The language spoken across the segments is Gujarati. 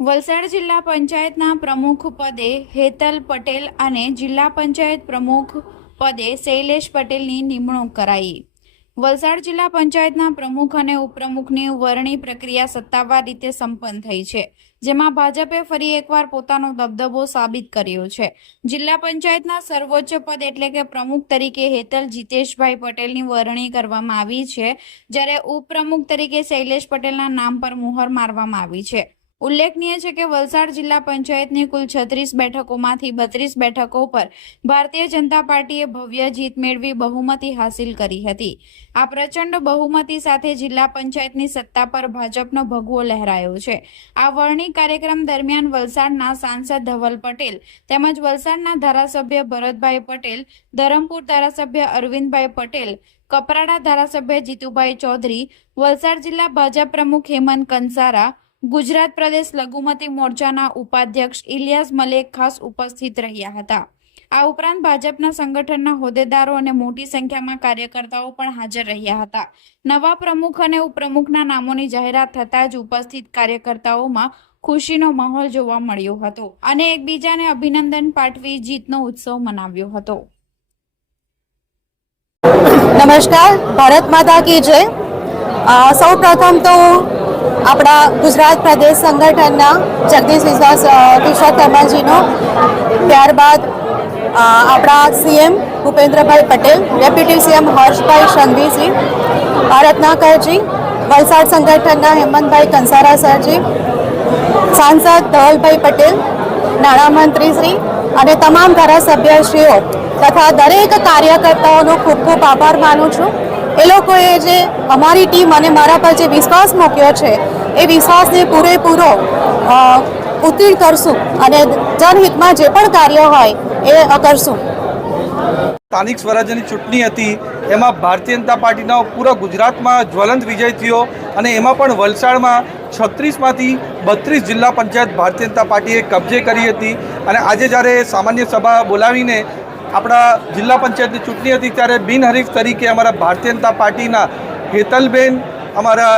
વલસાડ જિલ્લા પંચાયતના પ્રમુખ પદે હેતલ પટેલ અને જિલ્લા પંચાયત પ્રમુખ પદે શૈલેષ પટેલની નિમણૂક કરાઈ। વલસાડ જિલ્લા પંચાયતના પ્રમુખ અને ઉપપ્રમુખની વરણી પ્રક્રિયા સત્તાવાર રીતે સંપન્ન થઈ છે, જેમાં ભાજપે ફરી એકવાર પોતાનો દબદબો સાબિત કર્યો છે। જિલ્લા પંચાયતના સર્વોચ્ચ પદ એટલે કે પ્રમુખ તરીકે હેતલ જીતેશભાઈ પટેલની વરણી કરવામાં આવી છે, જ્યારે ઉપપ્રમુખ તરીકે શૈલેષ પટેલના નામ પર મુહર મારવામાં આવી છે। ઉલ્લેખનીય છે કે વલસાડ જિલ્લા પંચાયતની કુલ 36 બેઠકોમાંથી 32 બેઠકો પર ભારતીય જનતા પાર્ટીએ ભવ્ય જીત મેળવી બહુમતી હાંસિલ કરી હતી। આ પ્રચંડ બહુમતી સાથે જિલ્લા પંચાયતની સત્તા પર ભાજપનો ભગવો લહેરાયો છે। આ વરણી કાર્યક્રમ દરમિયાન વલસાડના સાંસદ ધવલ પટેલ તેમજ વલસાડના ધારાસભ્ય ભરતભાઈ પટેલ, ધરમપુર ધારાસભ્ય અરવિંદભાઈ પટેલ, કપરાડા ધારાસભ્ય જીતુભાઈ ચૌધરી, વલસાડ જિલ્લા ભાજપ પ્રમુખ હેમંત કંસારા, ગુજરાત પ્રદેશ લઘુમતી મોરચાના ઉપાધ્યક્ષ ઇલિયાસ મલેક ખાસ ઉપસ્થિત રહ્યા હતા। આ ઉપરાંત ભાજપના સંગઠનના હોદ્દેદારો અને મોટી સંખ્યામાં કાર્યકર્તાઓ પણ હાજર રહ્યા હતા। નવા પ્રમુખ અને ઉપપ્રમુખના નામોની જાહેરાત થતાં જ ઉપસ્થિત કાર્યકર્તાઓમાં ખુશીનો માહોલ જોવા મળ્યો હતો અને એકબીજાને અભિનંદન પાઠવી જીતનો ઉત્સવ મનાવ્યો હતો। નમસ્કાર, ભારત માતા કી જય। સૌ પ્રથમ તો આપણા ગુજરાત પ્રદેશ સંગઠનના જગદીશ કિશોર તમલજીનો, ત્યારબાદ આપણા CM Bhupendrabhai Patel, deputy CM Harshbhai Sanghviji, Ratnakarji, Valsad સંગઠનના હેમંતભાઈ કંસારા સરજી, સાંસદ ધવલભાઈ પટેલ, નાણામંત્રી શ્રી અને તમામ ધારાસભ્યશ્રીઓ તથા દરેક કાર્યકર્તાઓનો ખૂબ ખૂબ આભાર માનું છું। એ લોકોએ જે અમારી ટીમ અને મારા પર જે વિશ્વાસ મૂક્યો છે એ વિશ્વાસને પૂરેપૂરો ઉત્તીર્ણ કરશું અને જનહિતમાં જે પણ કાર્ય હોય એ કરશું। સ્થાનિક સ્વરાજ્યની ચૂંટણી હતી, એમાં ભારતીય જનતા પાર્ટીનો પૂરા ગુજરાતમાં જ્વલંત વિજય થયો અને એમાં પણ વલસાડમાં 36માંથી 32 જિલ્લા પંચાયત ભારતીય જનતા પાર્ટીએ કબજે કરી હતી। અને આજે જ્યારે સામાન્ય સભા બોલાવીને આપણા જિલ્લા પંચાયતની ચૂંટણી હતી ત્યારે બિનહરીફ તરીકે અમારા ભારતીય જનતા પાર્ટીના હેતલબેન અમારા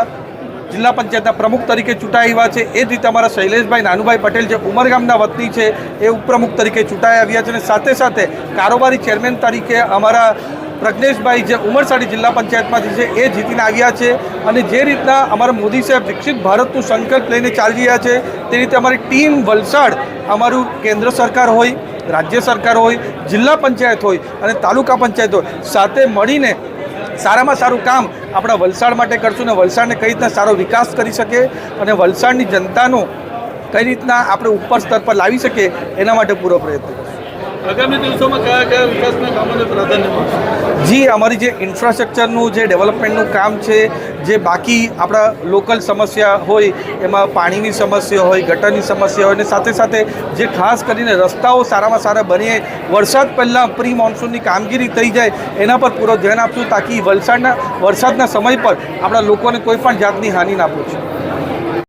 જિલ્લા પંચાયતના પ્રમુખ તરીકે ચૂંટાઈ આવ્યા છે। એ જ રીતે અમારા શૈલેષભાઈ નાનુભાઈ પટેલ જે ઉમરગામના વતની છે એ ઉપપ્રમુખ તરીકે ચૂંટાઈ આવ્યા છે અને સાથે સાથે કારોબારી ચેરમેન તરીકે અમારા પ્રજ્ઞેશભાઈ જે ઉમરસાડી જિલ્લા પંચાયતમાંથી છે એ જીતીને આવ્યા છે। અને જે રીતના અમારા મોદી સાહેબ વિકસિત ભારતનું સંકલ્પ લઈને ચાલી રહ્યા છે તે રીતે અમારી ટીમ વલસાડ, અમારું કેન્દ્ર સરકાર હોય, રાજ્ય સરકાર હોય, જિલ્લા પંચાયત હોય અને તાલુકા પંચાયત હોય, સાથે મળીને સારામાં સારું કામ આપણા વલસાડ માટે કરશું ને વલસાડને કઈ રીતના સારો વિકાસ કરી શકે અને વલસાડની જનતાનો કઈ રીતના આપણે ઉપર સ્તર પર લાવી શકીએ એના માટે પૂરો પ્રયત્ન કરશું। આગામી દિવસોમાં કયા કયા વિકાસના કામોને પ્રાધાન્ય મળશે? જી, અમારી જે ઇન્ફ્રાસ્ટ્રક્ચરનું જે ડેવલપમેન્ટનું કામ છે, જે બાકી આપણા લોકલ સમસ્યા હોય એમાં પાણીની સમસ્યા હોય, ગટરની સમસ્યા હોય અને સાથે સાથે જે ખાસ કરીને રસ્તાઓ સારામાં સારા બને, વરસાદ પહેલાં પ્રી મોન્સૂનની કામગીરી થઈ જાય એના પર પૂરો ધ્યાન આપશું તાકી વરસાદના સમય પર આપણા લોકોને કોઈ પણ જાતની હાનિ ના પહોંચે।